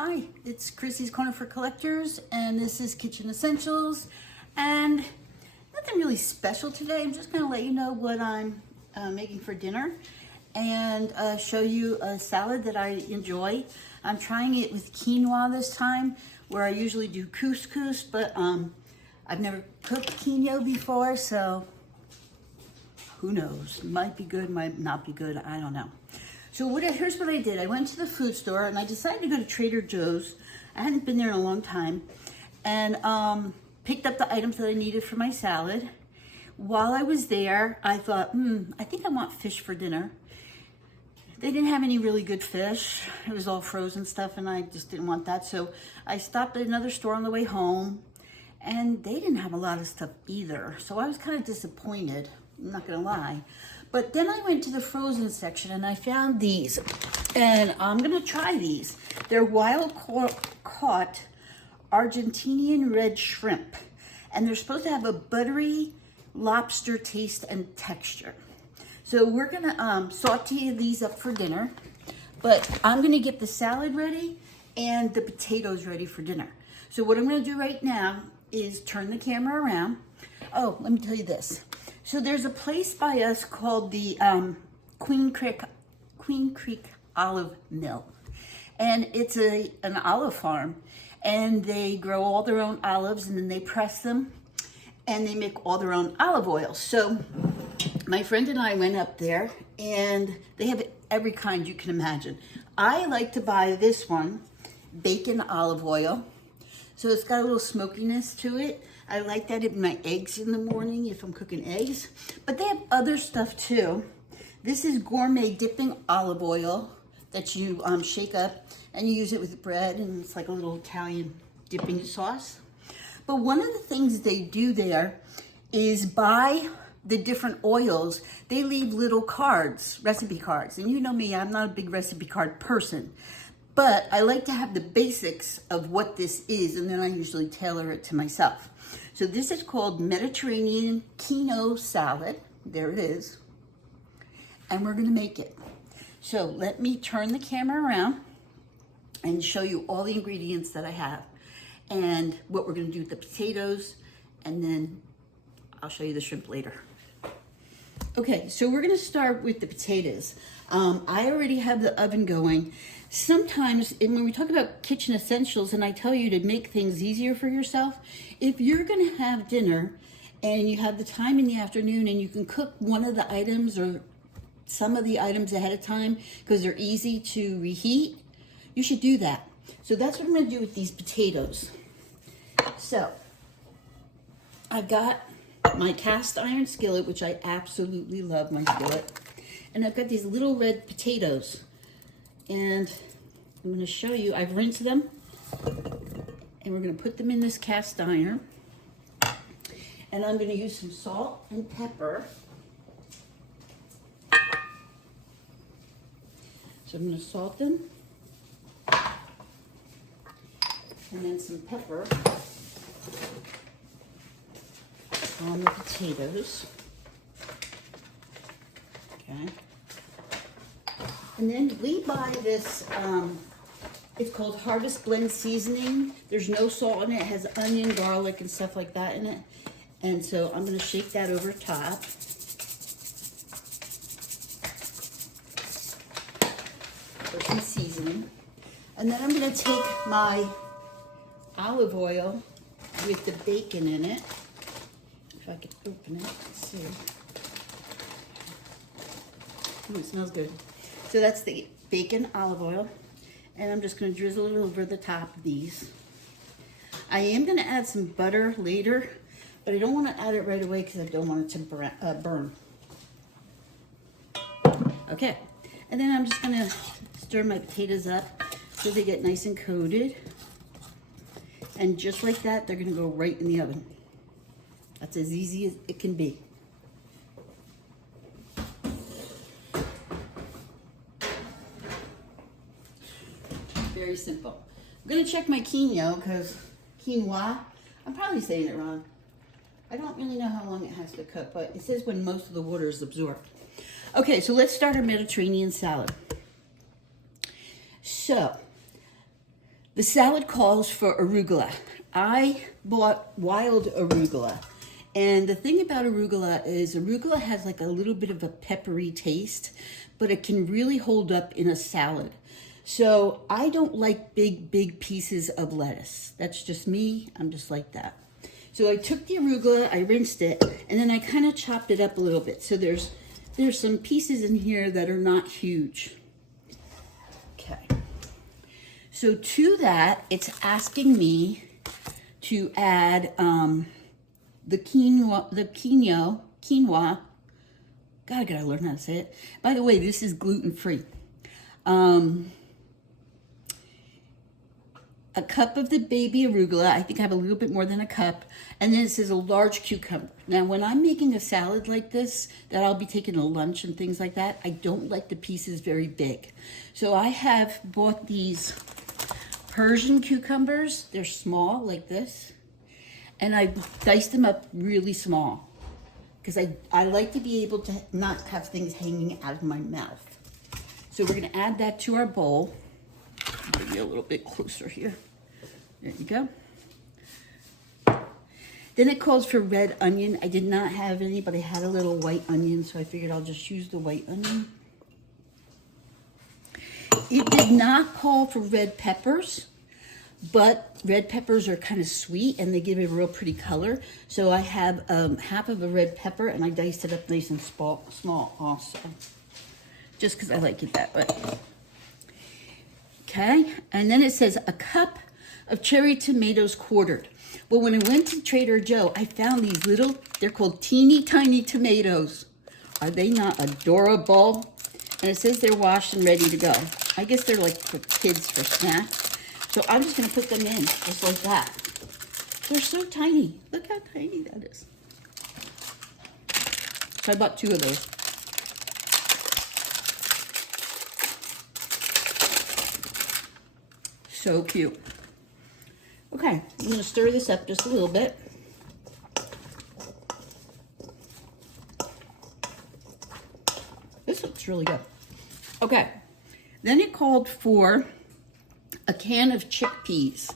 Hi, it's Chrissy's Corner for Collectors, and this is Kitchen Essentials, and nothing really special today. I'm just going to let you know what I'm making for dinner and show you a salad that I enjoy. I'm trying it with quinoa this time, where I usually do couscous, but I've never cooked quinoa before, so who knows? Might be good, might not be good, I don't know. So here's what I did. I went to the food store and I decided to go to Trader Joe's. I hadn't been there in a long time, and picked up the items that I needed for my salad. While I was there, I thought, I think I want fish for dinner. They didn't have any really good fish. It was all frozen stuff and I just didn't want that. So I stopped at another store on the way home and they didn't have a lot of stuff either. So I was kind of disappointed, I'm not gonna lie. But then I went to the frozen section and I found these, and I'm gonna try these. They're wild caught Argentinian red shrimp, and they're supposed to have a buttery lobster taste and texture. So we're gonna saute these up for dinner, but I'm gonna get the salad ready and the potatoes ready for dinner. So what I'm gonna do right now is turn the camera around. Oh, let me tell you this. So there's a place by us called the Queen Creek Olive Mill, and it's an olive farm, and they grow all their own olives and then they press them and they make all their own olive oil. So my friend and I went up there and they have every kind you can imagine. I like to buy this one, bacon olive oil. So it's got a little smokiness to it. I like that in my eggs in the morning if I'm cooking eggs. But they have other stuff too. This is gourmet dipping olive oil that you shake up and you use it with bread, and it's like a little Italian dipping sauce. But one of the things they do there is buy the different oils. They leave little cards, recipe cards. And you know me, I'm not a big recipe card person. But I like to have the basics of what this is, and then I usually tailor it to myself. So this is called Mediterranean Quinoa Salad. There it is. And we're gonna make it. So let me turn the camera around and show you all the ingredients that I have and what we're gonna do with the potatoes, and then I'll show you the shrimp later. Okay, so we're gonna start with the potatoes. I already have the oven going. Sometimes, and when we talk about kitchen essentials and I tell you to make things easier for yourself, if you're gonna have dinner and you have the time in the afternoon and you can cook one of the items or some of the items ahead of time because they're easy to reheat, you should do that. So that's what I'm gonna do with these potatoes. So, I've got my cast iron skillet, which I absolutely love my skillet. And I've got these little red potatoes. And I'm going to show you, I've rinsed them, and we're going to put them in this cast iron. And I'm going to use some salt and pepper. So I'm going to salt them, and then some pepper on the potatoes. Okay. And then we buy this, it's called Harvest Blend Seasoning. There's no salt in it. It has onion, garlic, and stuff like that in it. And so I'm gonna shake that over top. For some seasoning. And then I'm gonna take my olive oil with the bacon in it. If I could open it, let's see. Ooh, it smells good. So that's the bacon olive oil, and I'm just going to drizzle it over the top of these. I am going to add some butter later, but I don't want to add it right away because I don't want it to burn. Okay, and then I'm just going to stir my potatoes up so they get nice and coated. And just like that, they're going to go right in the oven. That's as easy as it can be. Very simple. I'm gonna check my quinoa, I'm probably saying it wrong. I don't really know how long it has to cook, but it says when most of the water is absorbed. Okay, so let's start our Mediterranean salad. So, The salad calls for arugula. I bought wild arugula. And the thing about arugula is arugula has like a little bit of a peppery taste, but it can really hold up in a salad. So I don't like big pieces of lettuce. That's just me. I'm just like that. So I took the arugula, I rinsed it, and then I kind of chopped it up a little bit. So there's some pieces in here that are not huge. Okay. So to that, it's asking me to add the quinoa. God, I gotta learn how to say it. By the way, this is gluten-free. A cup of the baby arugula. I think I have a little bit more than a cup. And then it says a large cucumber. Now, when I'm making a salad like this, that I'll be taking to lunch and things like that, I don't like the pieces very big. So I have bought these Persian cucumbers. They're small like this. And I diced them up really small because I like to be able to not have things hanging out of my mouth. So we're gonna add that to our bowl. Maybe a little bit closer here. There you go. Then it calls for red onion. I did not have any, but I had a little white onion, so I figured I'll just use the white onion. It did not call for red peppers, but red peppers are kind of sweet and they give it a real pretty color. So I have half of a red pepper and I diced it up nice and small also, just because I like it that way. Okay, and then it says a cup of cherry tomatoes quartered. Well, when I went to Trader Joe, I found these little, they're called teeny tiny tomatoes. Are they not adorable? And it says they're washed and ready to go. I guess they're like for kids for snacks. So I'm just gonna put them in just like that. They're so tiny. Look how tiny that is. So I bought 2 of those. So cute. Okay, I'm gonna stir this up just a little bit. This looks really good. Okay, then it called for a can of chickpeas.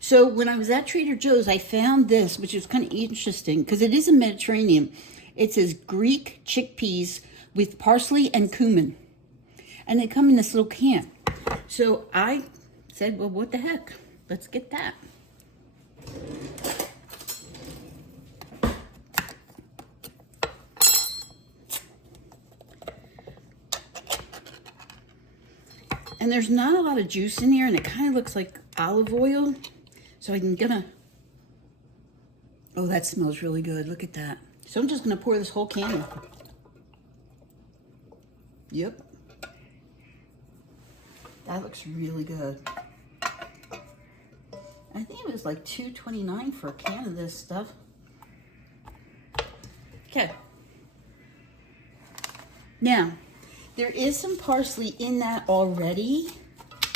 So when I was at Trader Joe's, I found this, which is kind of interesting because it is a Mediterranean. It says Greek chickpeas with parsley and cumin. And they come in this little can. So I said, well, what the heck? Let's get that. And there's not a lot of juice in here, and it kind of looks like olive oil. So I'm gonna, oh, that smells really good. Look at that. So I'm just gonna pour this whole can in. Yep. That looks really good. I think it was like $2.29 for a can of this stuff. Okay. Now, there is some parsley in that already,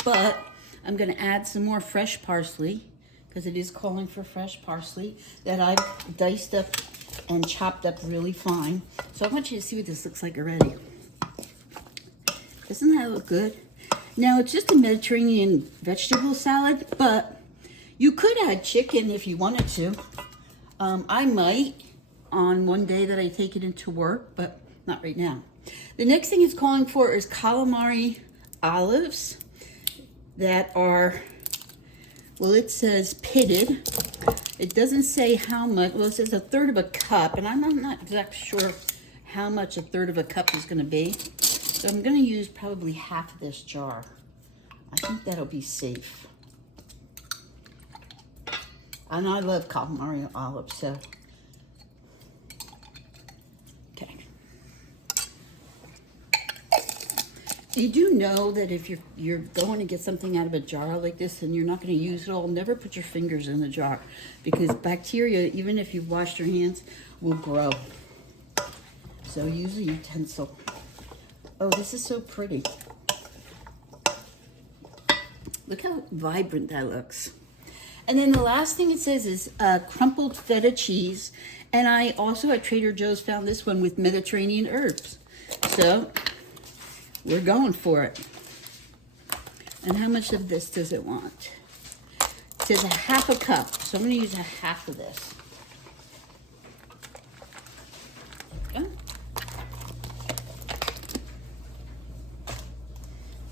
but I'm gonna add some more fresh parsley because it is calling for fresh parsley that I've diced up and chopped up really fine. So I want you to see what this looks like already. Doesn't that look good? Now, it's just a Mediterranean vegetable salad, but you could add chicken if you wanted to. I might on one day that I take it into work, but not right now. The next thing it's calling for is calamari olives that are, well, it says pitted. It doesn't say how much. Well, it says 1/3 of a cup, and I'm not exactly sure how much 1/3 of a cup is going to be. So I'm going to use probably half of this jar. I think that'll be safe. And I love calamari olives, so. Okay. You do know that if you're going to get something out of a jar like this and you're not going to use it all, never put your fingers in the jar because bacteria, even if you've washed your hands, will grow. So use a utensil. Oh, this is so pretty. Look how vibrant that looks. And then the last thing it says is crumpled feta cheese. And I also at Trader Joe's found this one with Mediterranean herbs. So we're going for it. And how much of this does it want? It says a half a cup, so I'm going to use a half of this. Okay.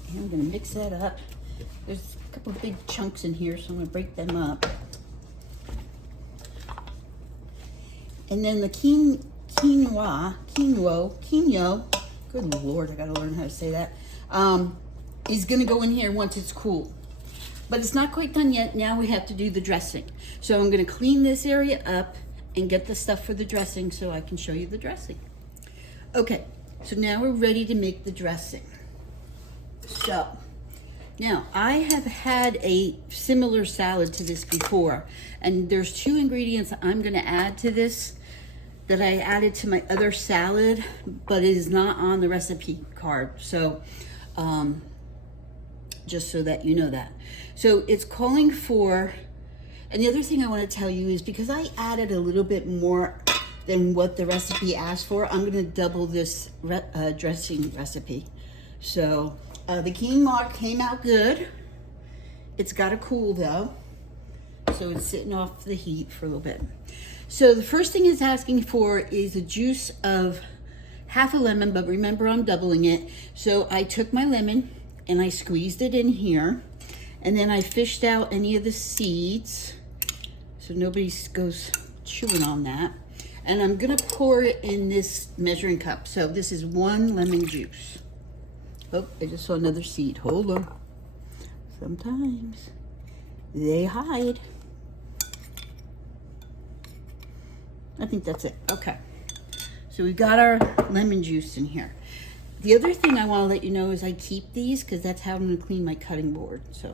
And I'm going to mix that up. There's a couple of big chunks in here, so I'm going to break them up. And then the quinoa, good Lord, I got to learn how to say that, is going to go in here once it's cool. But it's not quite done yet. Now we have to do the dressing. So I'm going to clean this area up and get the stuff for the dressing so I can show you the dressing. Okay, so now we're ready to make the dressing. So now I have had a similar salad to this before, and there's 2 ingredients I'm going to add to this that I added to my other salad, but it is not on the recipe card. So just so that you know that. So it's calling for, and the other thing I want to tell you is because I added a little bit more than what the recipe asked for, I'm going to double this dressing recipe. So the quinoa came out good. It's got to cool though. So it's sitting off the heat for a little bit. So the first thing it's asking for is the juice of half a lemon, but remember I'm doubling it. So I took my lemon and I squeezed it in here, and then I fished out any of the seeds so nobody goes chewing on that. And I'm gonna pour it in this measuring cup. So this is 1 lemon juice. Oh, I just saw another seed. Hold on. Sometimes they hide. I think that's it. Okay. So we got our lemon juice in here. The other thing I want to let you know is I keep these because that's how I'm going to clean my cutting board. So,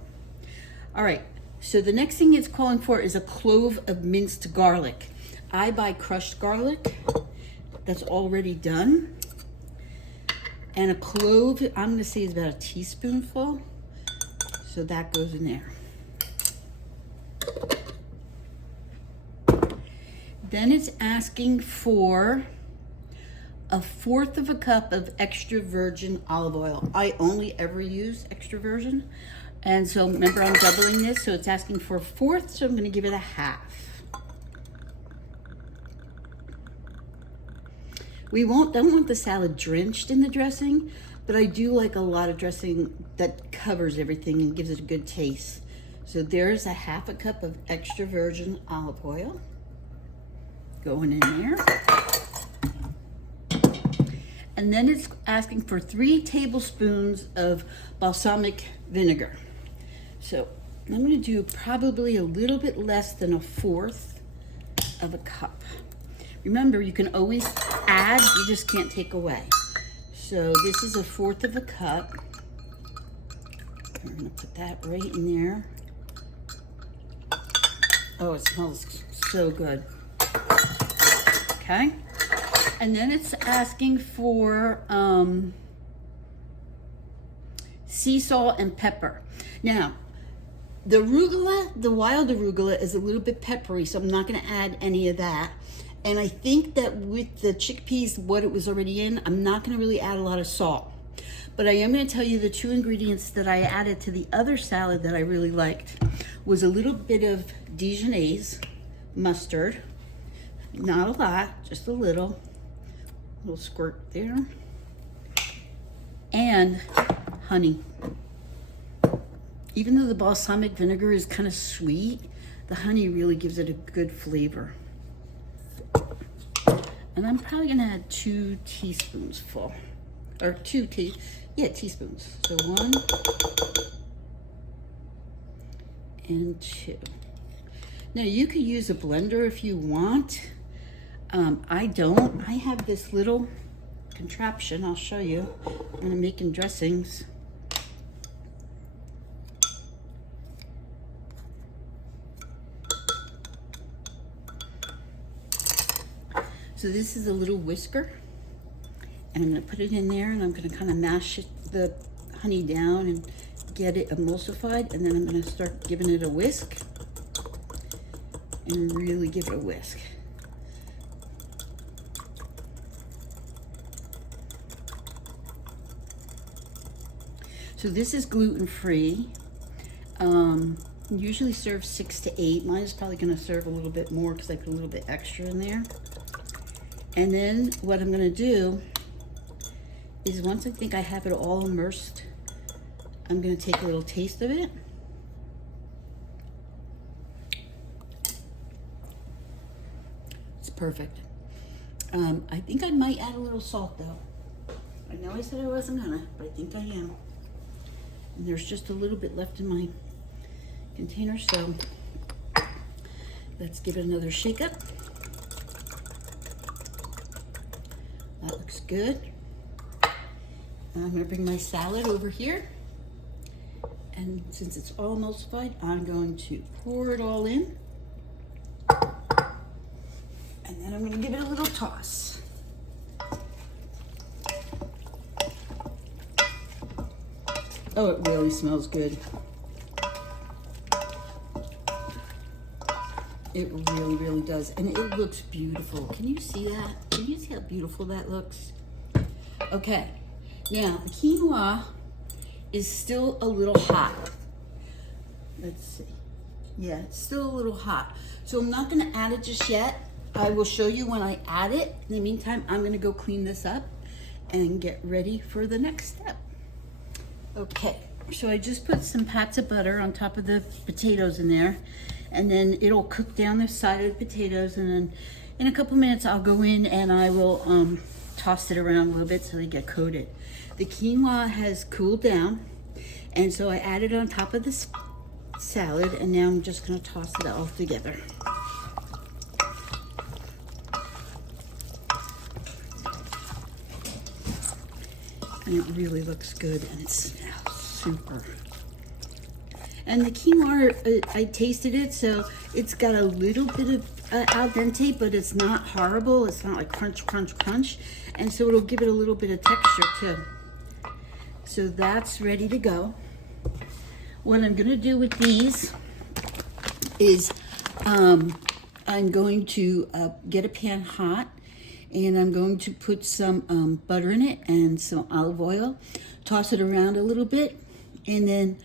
all right. So the next thing it's calling for is a clove of minced garlic. I buy crushed garlic that's already done. And a clove, I'm going to say is about a teaspoonful. So that goes in there. Then it's asking for 1/4 of a cup of extra virgin olive oil. I only ever use extra virgin. And so remember I'm doubling this, so it's asking for 1/4, so I'm going to give it a half. We don't want the salad drenched in the dressing, but I do like a lot of dressing that covers everything and gives it a good taste. So there's a 1/2 cup of extra virgin olive oil going in there. And then it's asking for 3 tablespoons of balsamic vinegar. So I'm going to do probably a little bit less than 1/4 of a cup. Remember, you can always add, you just can't take away. So this is 1/4 of a cup. We're going to put that right in there. Oh, it smells so good. Okay. And then it's asking for sea salt and pepper. Now, the arugula, the wild arugula, is a little bit peppery, so I'm not going to add any of that. And I think that with the chickpeas, what it was already in, I'm not going to really add a lot of salt. But I am going to tell you the 2 ingredients that I added to the other salad that I really liked was a little bit of Dijonnaise mustard. Not a lot, just a little squirt there, and honey. Even though the balsamic vinegar is kind of sweet, the honey really gives it a good flavor. And I'm probably gonna add 2 teaspoons full, or teaspoons. So 1 and 2. Now you could use a blender if you want. I don't. I have this little contraption. I'll show you when I'm making dressings. So this is a little whisker, and I'm going to put it in there, and I'm going to kind of mash the honey down and get it emulsified, and then I'm going to start giving it a whisk and really give it a whisk. So this is gluten-free. Usually serve 6 to 8. Mine is probably gonna serve a little bit more because I put a little bit extra in there. And then what I'm gonna do is once I think I have it all immersed, I'm gonna take a little taste of it. It's perfect. I think I might add a little salt though. I know I said I wasn't gonna, but I think I am. And there's just a little bit left in my container, so let's give it another shake up. That looks good. I'm gonna bring my salad over here. And since it's all emulsified, I'm going to pour it all in. And then I'm gonna give it a little toss. Oh, it really smells good. It really, really does. And it looks beautiful. Can you see that? Can you see how beautiful that looks? Okay, now the quinoa is still a little hot. Let's see. Yeah, it's still a little hot. So I'm not gonna add it just yet. I will show you when I add it. In the meantime, I'm gonna go clean this up and get ready for the next step. Okay, so I just put some pats of butter on top of the potatoes in there, and then it'll cook down the side of the potatoes, and then in a couple minutes I'll go in and I will toss it around a little bit so they get coated. The quinoa has cooled down, and so I added it on top of this salad, and now I'm just gonna toss it all together. And it really looks good, and it smells super. And the quinoa, I tasted it, so it's got a little bit of al dente, but it's not horrible. It's not like crunch, crunch, crunch. And so it'll give it a little bit of texture too. So that's ready to go. What I'm gonna do with these is I'm going to get a pan hot, and I'm going to put some butter in it and some olive oil, toss it around a little bit, and then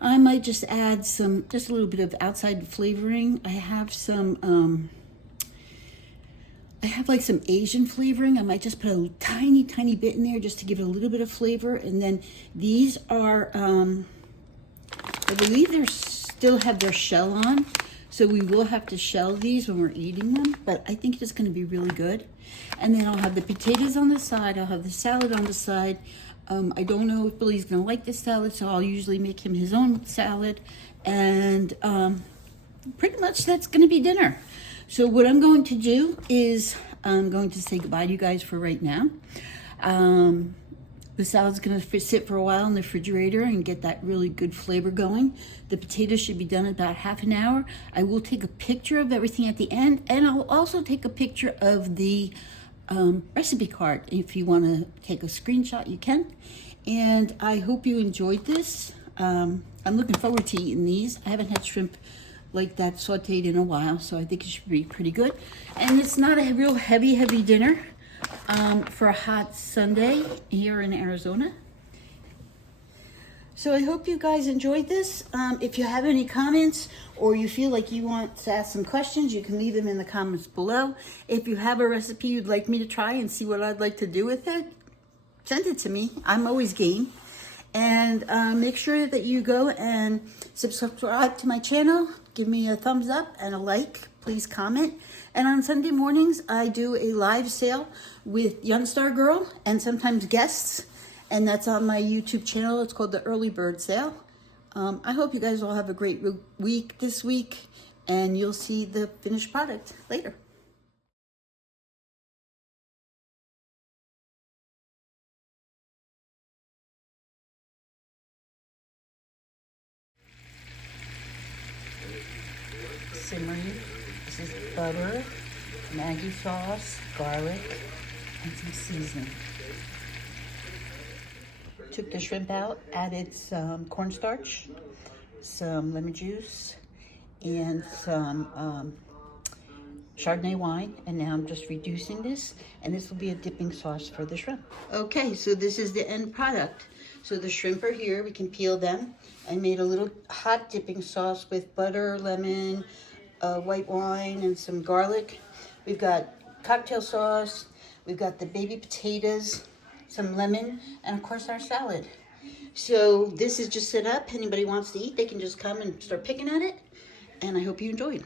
I might just add just a little bit of outside flavoring. I have some, I have like some Asian flavoring. I might just put a tiny, tiny bit in there just to give it a little bit of flavor. And then these are, I believe they still have their shell on. So we will have to shell these when we're eating them, but I think it's gonna be really good. And then I'll have the potatoes on the side, I'll have the salad on the side. I don't know if Billy's gonna like this salad, so I'll usually make him his own salad. And pretty much that's gonna be dinner. So what I'm going to do is I'm going to say goodbye to you guys for right now. The salad's gonna sit for a while in the refrigerator and get that really good flavor going. The potatoes should be done in about half an hour. I will take a picture of everything at the end, and I'll also take a picture of the recipe card. If you wanna take a screenshot, you can. And I hope you enjoyed this. I'm looking forward to eating these. I haven't had shrimp like that sauteed in a while, so I think it should be pretty good. And it's not a real heavy dinner. For a hot Sunday here in Arizona. So I hope you guys enjoyed this. If you have any comments or you feel like you want to ask some questions, you can leave them in the comments below. If you have a recipe you'd like me to try and see what I'd like to do with it, send it to me. I'm always game. And make sure that you go and subscribe to my channel. Give me a thumbs up and a like. Please comment. And on Sunday mornings, I do a live sale with Youngstar Girl and sometimes guests. And that's on my YouTube channel. It's called the Early Bird Sale. I hope you guys all have a great week this week. And you'll see the finished product later. Simmering. This is butter, Maggi sauce, garlic, and some seasoning. Took the shrimp out, added some cornstarch, some lemon juice, and some Chardonnay wine, and now I'm just reducing this, and this will be a dipping sauce for the shrimp. Okay, so this is the end product. So the shrimp are here. We can peel them. I made a little hot dipping sauce with butter, lemon, white wine, and some garlic. We've got cocktail sauce. We've got the baby potatoes, some lemon, and of course our salad. So this is just set up. Anybody wants to eat, they can just come and start picking at it. And I hope you enjoyed.